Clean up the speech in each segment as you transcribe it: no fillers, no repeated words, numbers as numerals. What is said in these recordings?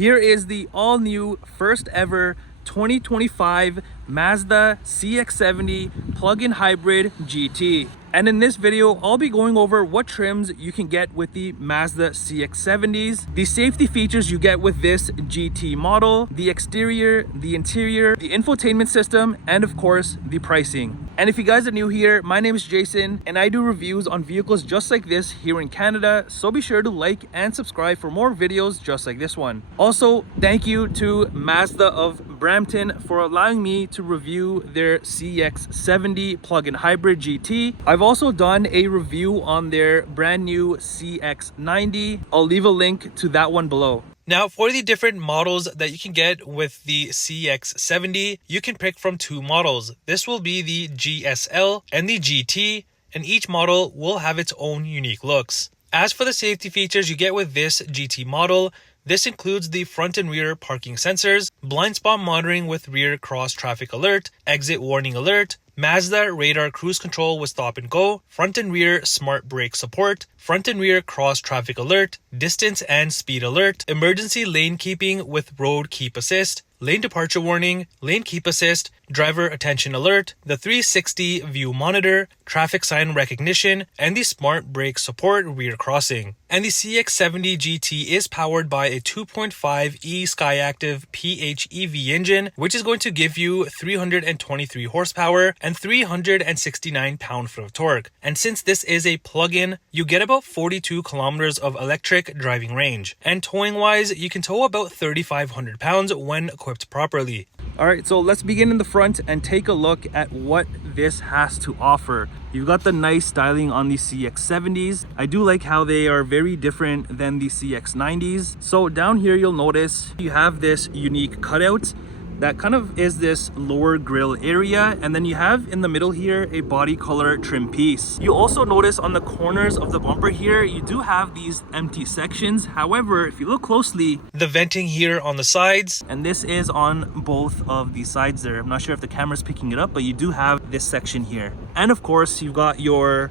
Here is the all-new, first ever 2025 Mazda CX-70 plug-in hybrid GT. And in this video, I'll be going over what trims you can get with the Mazda CX-70s, the safety features you get with this GT model, the exterior, the interior, the infotainment system, and of course, the pricing. And if you guys are new here, my name is Jason, and I do reviews on vehicles just like this here in Canada, so be sure to like and subscribe for more videos just like this one. Also, thank you to Mazda of Brampton for allowing me to review their CX-70 plug-in hybrid GT. I've also done a review on their brand new CX-90. I'll leave a link to that one below. Now, for the different models that you can get with the CX-70, you can pick from two models. This will be the GS-L and the GT, and each model will have its own unique looks. As for the safety features you get with this GT model, this includes the front and rear parking sensors, blind spot monitoring with rear cross traffic alert, exit warning alert, Mazda radar cruise control with stop and go, front and rear smart brake support, front and rear cross traffic alert, distance and speed alert, emergency lane keeping with road keep assist, lane departure warning, lane keep assist, driver attention alert, the 360 view monitor, traffic sign recognition, and the smart brake support rear crossing. And the CX-70 GT is powered by a 2.5 e-Skyactiv PHEV engine, which is going to give you 323 horsepower and 369 pound-foot of torque. And since this is a plug-in, you get about 42 kilometers of electric driving range. And towing-wise, you can tow about 3,500 pounds when equipped properly. Alright, so let's begin in the front and take a look at what this has to offer. You've got the nice styling on the CX-70s. I do like how they are very different than the CX-90s. So down here you'll notice you have this unique cutout that kind of is this lower grille area, and then you have in the middle here a body color trim piece. You also notice on the corners of the bumper here, you do have these empty sections. However, if you look closely, the venting here on the sides, and this is on both of the sides there. I'm not sure if the camera's picking it up, but you do have this section here. And of course, you've got your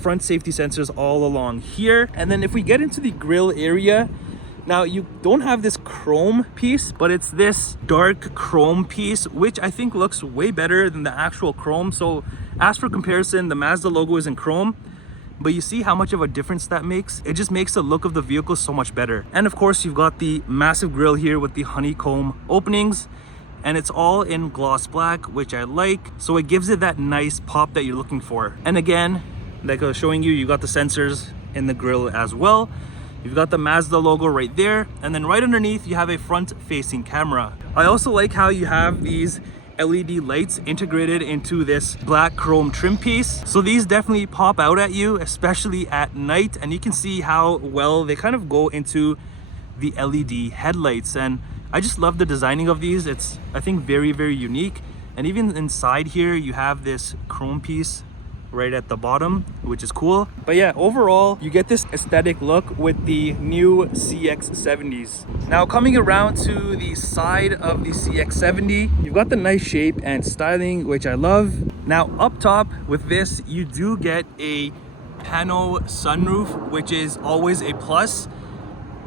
front safety sensors all along here. And then if we get into the grille area, now you don't have this chrome piece, but it's this dark chrome piece, which I think looks way better than the actual chrome. So as for comparison, the Mazda logo is in chrome, but you see how much of a difference that makes? It just makes the look of the vehicle so much better. And of course, you've got the massive grille here with the honeycomb openings, and it's all in gloss black, which I like. So it gives it that nice pop that you're looking for. And again, like I was showing you, you got the sensors in the grille as well. You've got the Mazda logo right there, and then right underneath you have a front-facing camera. I also like how you have these LED lights integrated into this black chrome trim piece. So these definitely pop out at you, especially at night, and you can see how well they kind of go into the LED headlights. And I just love the designing of these. It's, I think, very, very unique. And even inside here, you have this chrome piece right at the bottom, which is cool. But yeah, overall you get this aesthetic look with the new CX-70s. Now coming around to the side of the CX-70, you've got the nice shape and styling, which I love. Now up top with this, you do get a pano sunroof, which is always a plus.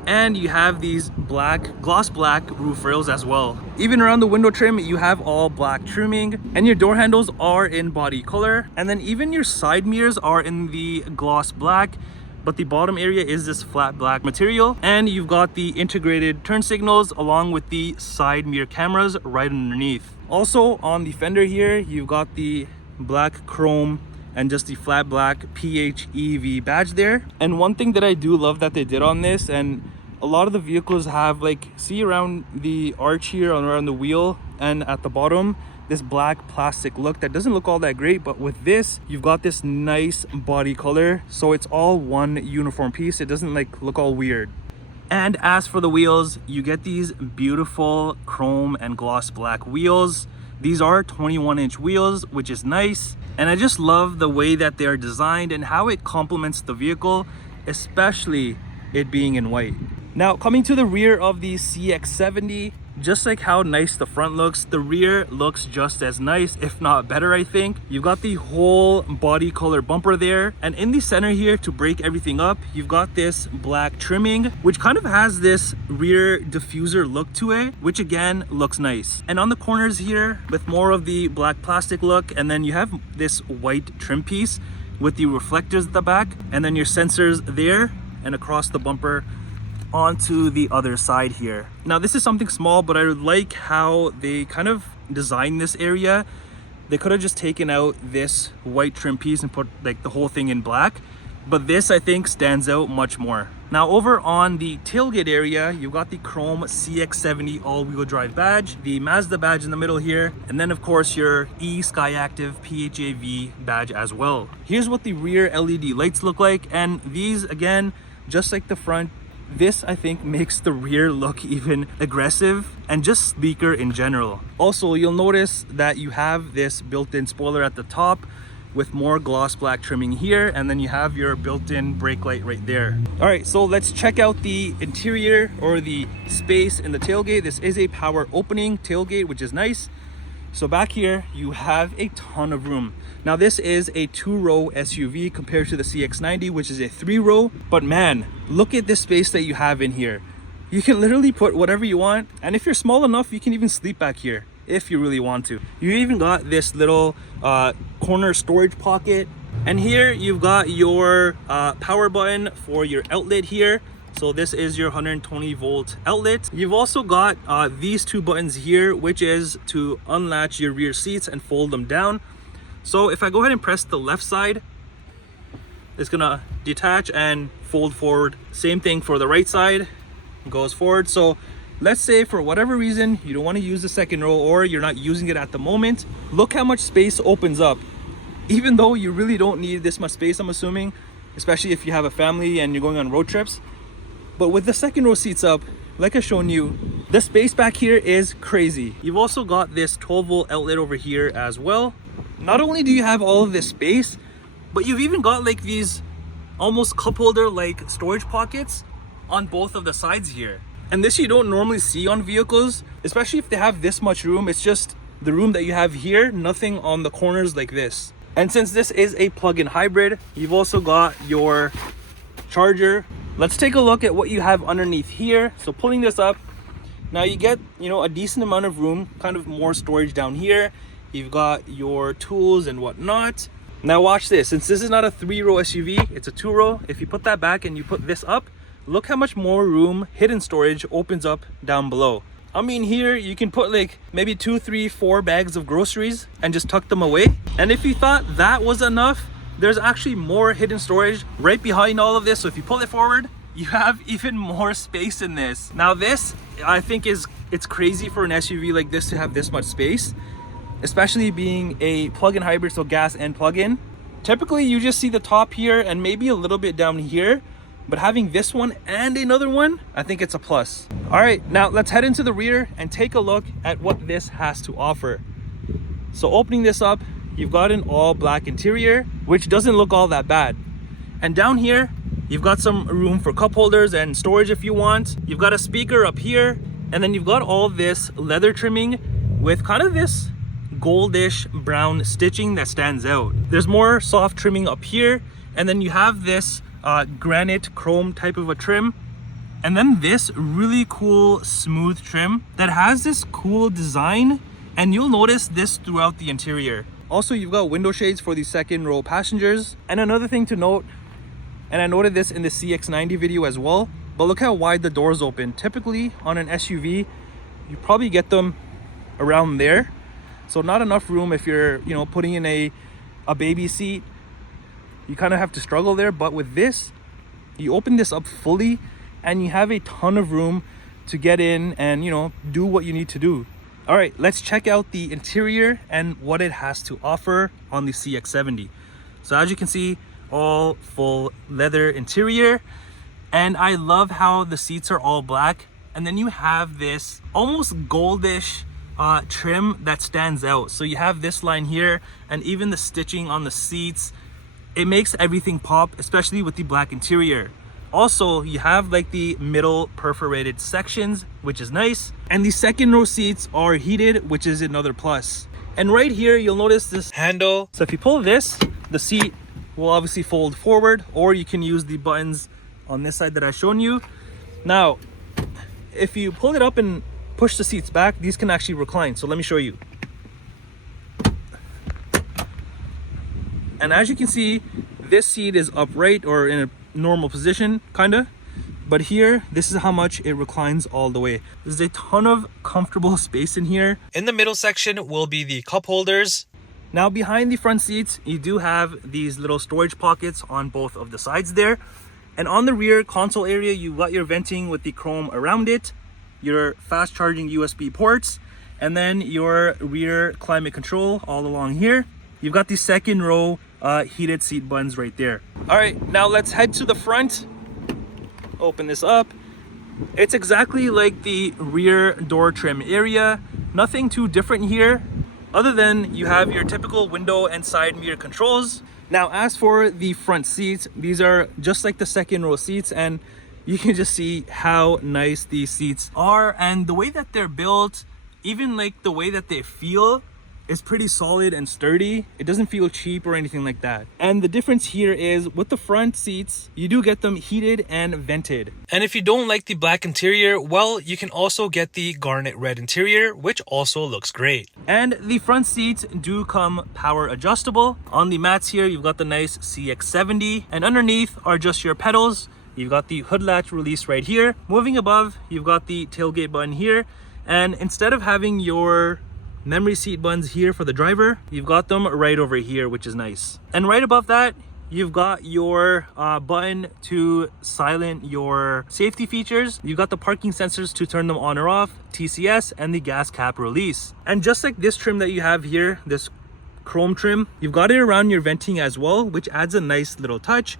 And you have these gloss black roof rails as well. Even around the window trim, you have all black trimming, and your door handles are in body color. And then even your side mirrors are in the gloss black, but the bottom area is this flat black material. And you've got the integrated turn signals along with the side mirror cameras right underneath. Also on the fender here, you've got the black chrome and just the flat black PHEV badge there. And one thing that I do love that they did on this, and a lot of the vehicles have, like, see around the arch here and around the wheel and at the bottom, this black plastic look that doesn't look all that great, but with this you've got this nice body color, so it's all one uniform piece. It doesn't like look all weird. And as for the wheels, you get these beautiful chrome and gloss black wheels. These are 21-inch wheels, which is nice. And I just love the way that they are designed and how it complements the vehicle, especially it being in white. Now coming to the rear of the CX-70, just like how nice the front looks, the rear looks just as nice, if not better, I think. You've got the whole body color bumper there, and in the center here, to break everything up, you've got this black trimming, which kind of has this rear diffuser look to it, which again looks nice. And on the corners here, with more of the black plastic look, and then you have this white trim piece with the reflectors at the back, and then your sensors there and across the bumper onto the other side here. Now this is something small, but I like how they kind of designed this area. They could have just taken out this white trim piece and put like the whole thing in black, but this I think stands out much more. Now over on the tailgate area, you've got the chrome CX-70 all-wheel drive badge, the Mazda badge in the middle here, and then of course your eSkyActiv PHAV badge as well. Here's what the rear LED lights look like, and these again, just like the front, this I think makes the rear look even aggressive and just sleeker in general. Also, you'll notice that you have this built-in spoiler at the top with more gloss black trimming here, and then you have your built-in brake light right there. All right, so let's check out the interior or the space in the tailgate. This is a power opening tailgate, which is nice. So back here, you have a ton of room. Now this is a 2-row SUV compared to the CX-90, which is a 3-row. But man, look at this space that you have in here. You can literally put whatever you want. And if you're small enough, you can even sleep back here if you really want to. You even got this little corner storage pocket. And here you've got your power button for your outlet here. So this is your 120 volt outlet. You've also got these two buttons here, which is to unlatch your rear seats and fold them down. So if I go ahead and press the left side, it's gonna detach and fold forward. Same thing for the right side, goes forward. So let's say for whatever reason, you don't wanna use the second row or you're not using it at the moment, look how much space opens up. Even though you really don't need this much space, I'm assuming, especially if you have a family and you're going on road trips. But with the second row seats up, like I've shown you, the space back here is crazy. You've also got this 12 volt outlet over here as well. Not only do you have all of this space, but you've even got like these almost cup holder like storage pockets on both of the sides here. And this you don't normally see on vehicles, especially if they have this much room. It's just the room that you have here, nothing on the corners like this. And since this is a plug-in hybrid, you've also got your charger. Let's take a look at what you have underneath here. So pulling this up, now you get, a decent amount of room, kind of more storage down here. You've got your tools and whatnot. Now watch this, since this is not a 3-row SUV, it's a 2-row. If you put that back and you put this up, look how much more room, hidden storage opens up down below. I mean, here you can put like maybe 2, 3, 4 bags of groceries and just tuck them away. And if you thought that was enough, there's actually more hidden storage right behind all of this. So if you pull it forward, you have even more space in this. Now this, I think it's crazy for an SUV like this to have this much space, especially being a plug-in hybrid, so gas and plug-in. Typically you just see the top here and maybe a little bit down here, but having this one and another one, I think it's a plus. All right, now let's head into the rear and take a look at what this has to offer. So opening this up, you've got an all black interior, which doesn't look all that bad. And down here, you've got some room for cup holders and storage if you want. You've got a speaker up here, and then you've got all this leather trimming with kind of this goldish brown stitching that stands out. There's more soft trimming up here, and then you have this granite chrome type of a trim, and then this really cool smooth trim that has this cool design, and you'll notice this throughout the interior. Also, you've got window shades for the second row passengers. And another thing to note, and I noted this in the CX-90 video as well, but look how wide the doors open. Typically on an SUV, you probably get them around there. So not enough room if you're, putting in a baby seat. You kind of have to struggle there, but with this, you open this up fully and you have a ton of room to get in and, do what you need to do. All right, let's check out the interior and what it has to offer on the CX-70. So as you can see, all full leather interior, and I love how the seats are all black, and then you have this almost goldish trim that stands out. So you have this line here, and even the stitching on the seats, it makes everything pop, especially with the black interior. Also, you have like the middle perforated sections, which is nice. And the second row seats are heated, which is another plus. And right here, you'll notice this handle. So if you pull this, the seat will obviously fold forward, or you can use the buttons on this side that I've shown you. Now, if you pull it up and push the seats back, these can actually recline. So let me show you. And as you can see, this seat is upright or in a normal position, kinda. But here, this is how much it reclines all the way. There's a ton of comfortable space in here. In the middle section will be the cup holders. Now behind the front seats, you do have these little storage pockets on both of the sides there. And on the rear console area, you've got your venting with the chrome around it, your fast charging USB ports, and then your rear climate control all along here. You've got the second row heated seat buttons right there. All right, now let's head to the front. Open this up. It's exactly like the rear door trim area. Nothing too different here, other than you have your typical window and side mirror controls. Now, as for the front seats, these are just like the second row seats, and you can just see how nice these seats are, and the way that they're built, even like the way that they feel, is pretty solid and sturdy. It doesn't feel cheap or anything like that. And the difference here is with the front seats, you do get them heated and vented. And if you don't like the black interior, well, you can also get the garnet red interior, which also looks great. And the front seats do come power adjustable. On the mats here, you've got the nice CX-70, and underneath are just your pedals. You've got the hood latch release right here. Moving above, you've got the tailgate button here. And instead of having your memory seat buttons here for the driver, you've got them right over here, which is nice. And right above that, you've got your button to silent your safety features. You've got the parking sensors to turn them on or off, TCS, and the gas cap release. And just like this trim that you have here, this chrome trim, you've got it around your venting as well, which adds a nice little touch.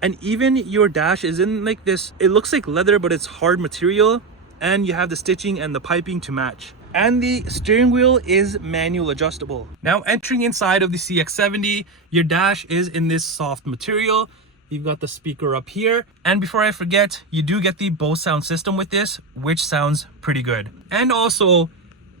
And even your dash is in like this, it looks like leather, but it's hard material, and you have the stitching and the piping to match. And the steering wheel is manual adjustable. Now, entering inside of the CX-70, your dash is in this soft material. You've got the speaker up here. And before I forget, you do get the Bose sound system with this, which sounds pretty good. And also,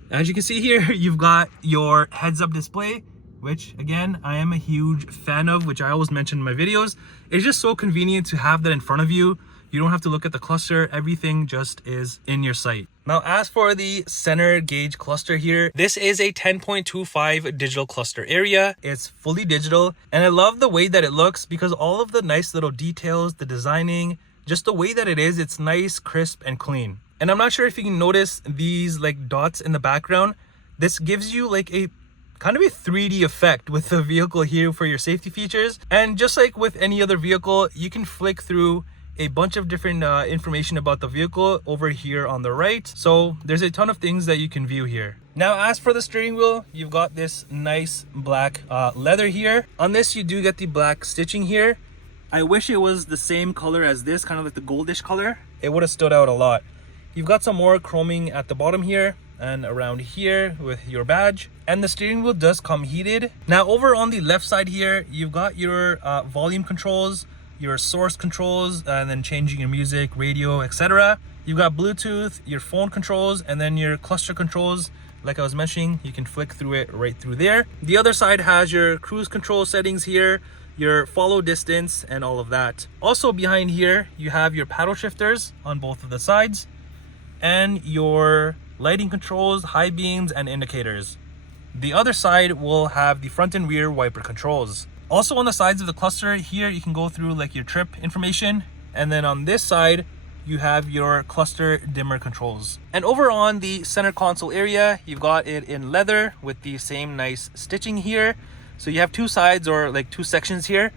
as you can see here, you've got your heads-up display, which again, I am a huge fan of, which I always mention in my videos. It's just so convenient to have that in front of you. You don't have to look at the cluster, everything just is in your sight. Now, as for the center gauge cluster here, this is a 10.25 digital cluster area. It's fully digital, and I love the way that it looks because all of the nice little details, the designing, just the way that it is, it's nice, crisp, and clean. And I'm not sure if you can notice these like dots in the background. This gives you like a kind of a 3D effect with the vehicle here for your safety features. And just like with any other vehicle, you can flick through a bunch of different information about the vehicle over here on the right. So there's a ton of things that you can view here. Now, as for the steering wheel, you've got this nice black leather here. On this, you do get the black stitching here. I wish it was the same color as this, kind of like the goldish color. It would have stood out a lot. You've got some more chroming at the bottom here and around here with your badge. And the steering wheel does come heated. Now, over on the left side here, you've got your volume controls, your source controls, and then changing your music, radio, etc. You've got Bluetooth, your phone controls, and then your cluster controls. Like I was mentioning, you can flick through it right through there. The other side has your cruise control settings here, your follow distance, and all of that. Also behind here, you have your paddle shifters on both of the sides, and your lighting controls, high beams, and indicators. The other side will have the front and rear wiper controls. Also on the sides of the cluster here, you can go through like your trip information. And then on this side, you have your cluster dimmer controls. And over on the center console area, you've got it in leather with the same nice stitching here. So you have two sides or like two sections here.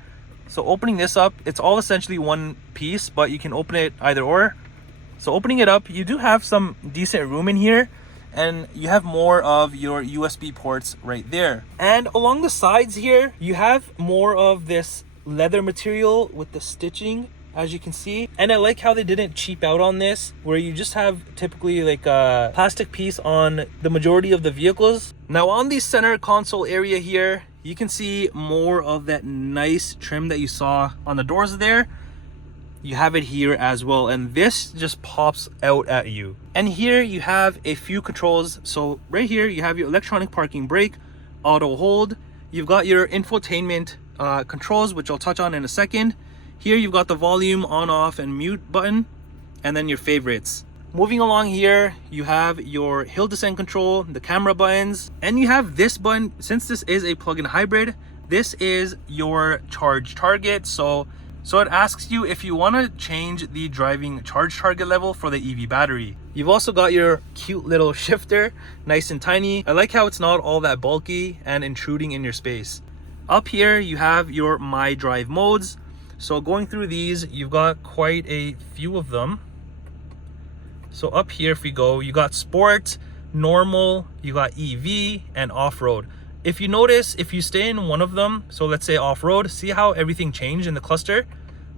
So opening this up, it's all essentially one piece, but you can open it either or. So opening it up, you do have some decent room in here, and you have more of your USB ports right there. And along the sides here, you have more of this leather material with the stitching, as you can see. And I like how they didn't cheap out on this, where you just have typically like a plastic piece on the majority of the vehicles. Now on the center console area here, you can see more of that nice trim that you saw on the doors there. you have it here as well, and this just pops out at you. And here you have a few controls. So right here you have your electronic parking brake, auto hold. You've got your infotainment controls, which I'll touch on in a second. Here you've got the volume on, off, and mute button, and then your favorites. Moving along here, you have your hill descent control, the camera buttons, and you have this button. Since this is a plug-in hybrid, this is your charge target. So it asks you if you want to change the driving charge target level for the EV battery. You've also got your cute little shifter, nice and tiny. I like how it's not all that bulky and intruding in your space. Up here, you have your My Drive modes. So going through these, you've got quite a few of them. So up here, if we go, you got sport, normal, you got EV, and off-road. If you notice, if you stay in one of them, so let's say off-road, see how everything changed in the cluster?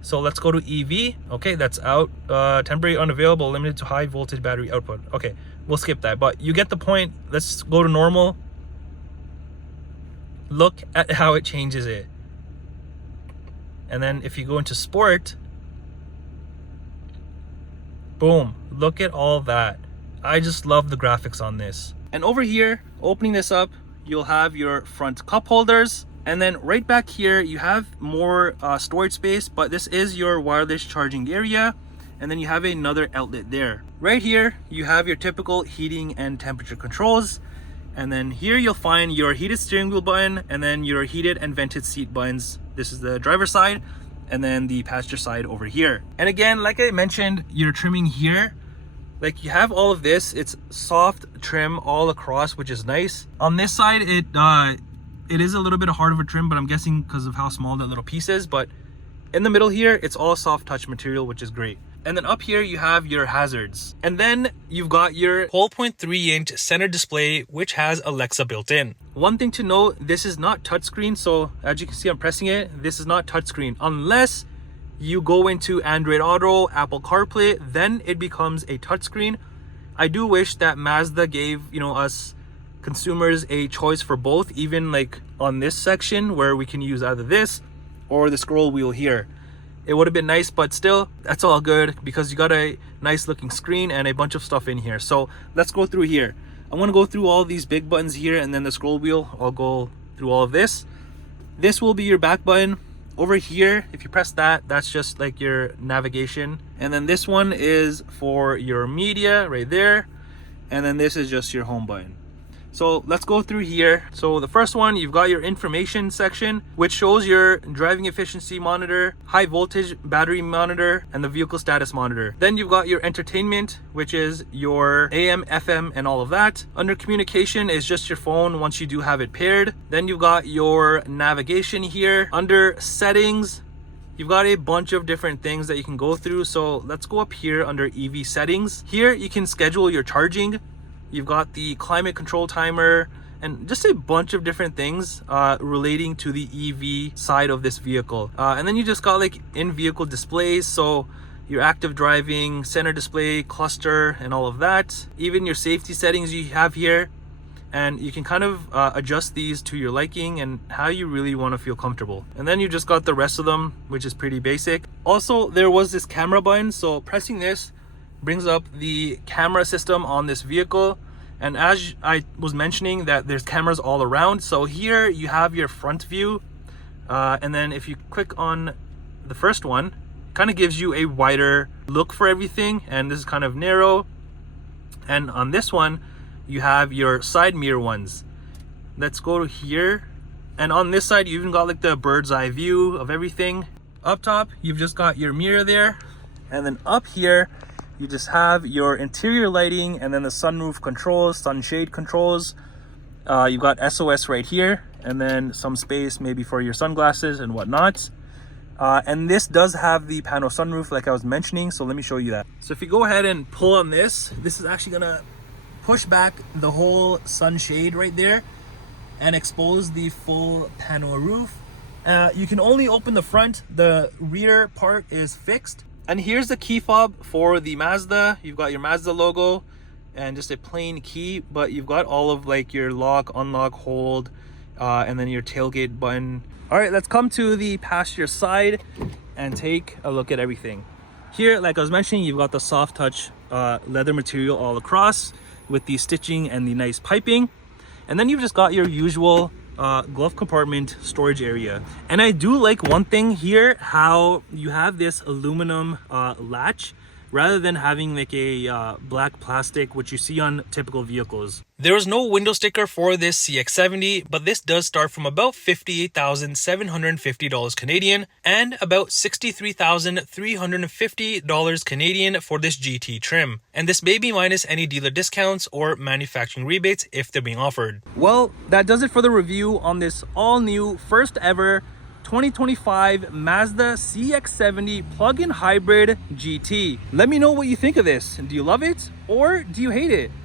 So let's go to EV. Okay, that's out. Temporary unavailable, limited to high voltage battery output. Okay, we'll skip that, but you get the point. Let's go to normal. Look at how it changes it. And then if you go into sport, boom, look at all that. I just love the graphics on this. And over here, opening this up, you'll have your front cup holders. And then right back here, you have more storage space, but this is your wireless charging area. And then you have another outlet there. Right here, you have your typical heating and temperature controls. And then here you'll find your heated steering wheel button and then your heated and vented seat buttons. This is the driver's side, and then the passenger side over here. And again, like I mentioned, your trimming here, like you have all of this, it's soft trim all across, which is nice. On this side, it is a little bit hard of a trim, but I'm guessing because of how small that little piece is. But in the middle here, it's all soft touch material, which is great. And then up here you have your hazards. And then you've got your 12.3-inch center display, which has Alexa built in. One thing to note, this is not touchscreen. So as you can see, I'm pressing it. This is not touchscreen unless you go into Android Auto, Apple CarPlay, then it becomes a touchscreen. I do wish that Mazda gave, us consumers a choice for both, even like on this section where we can use either this or the scroll wheel here. It would have been nice, but still, that's all good because you got a nice looking screen and a bunch of stuff in here. So let's go through here. I'm going to go through all these big buttons here, and then the scroll wheel, I'll go through all of this. This will be your back button. Over here, if you press that, that's just like your navigation. And then this one is for your media right there. And then this is just your home button. So let's go through here. So the first one, you've got your information section, which shows your driving efficiency monitor, high voltage battery monitor, and the vehicle status monitor. Then you've got your entertainment, which is your AM, FM, and all of that. Under communication is just your phone once you do have it paired. Then you've got your navigation here. Under settings, you've got a bunch of different things that you can go through. So let's go up here under EV settings. Here you can schedule your charging. You've got the climate control timer and just a bunch of different things relating to the EV side of this vehicle. And then you just got like in-vehicle displays. So your active driving, center display, cluster, and all of that. Even your safety settings you have here. And you can kind of adjust these to your liking and how you really want to feel comfortable. And then you just got the rest of them, which is pretty basic. Also, there was this camera button. So pressing this brings up the camera system on this vehicle. And as I was mentioning, that there's cameras all around. So here you have your front view. And then if you click on the first one, it kind of gives you a wider look for everything. And this is kind of narrow. And on this one, you have your side mirror ones. Let's go to here. And on this side, you even got like the bird's eye view of everything. Up top, you've just got your mirror there. And then up here, you just have your interior lighting and then the sunroof controls, sunshade controls. You've got SOS right here, and then some space maybe for your sunglasses and whatnot. And this does have the pano sunroof like I was mentioning, so let me show you that. So if you go ahead and pull on this, this is actually gonna push back the whole sunshade right there and expose the full pano roof. You can only open the front, the rear part is fixed. And here's the key fob for the Mazda. You've got your Mazda logo and just a plain key, but you've got all of like your lock, unlock, hold, and then your tailgate button. All right, let's come to the passenger side and take a look at everything. Here, like I was mentioning, you've got the soft touch leather material all across with the stitching and the nice piping. And then you've just got your usual glove compartment storage area. And I do like one thing here, how you have this aluminum latch rather than having like a black plastic, which you see on typical vehicles. There is no window sticker for this CX-70, but this does start from about $58,750 Canadian and about $63,350 Canadian for this GT trim. And this may be minus any dealer discounts or manufacturing rebates if they're being offered. Well, that does it for the review on this all new first ever 2025 Mazda CX-70 plug-in hybrid GT. Let me know what you think of this. Do you love it or do you hate it?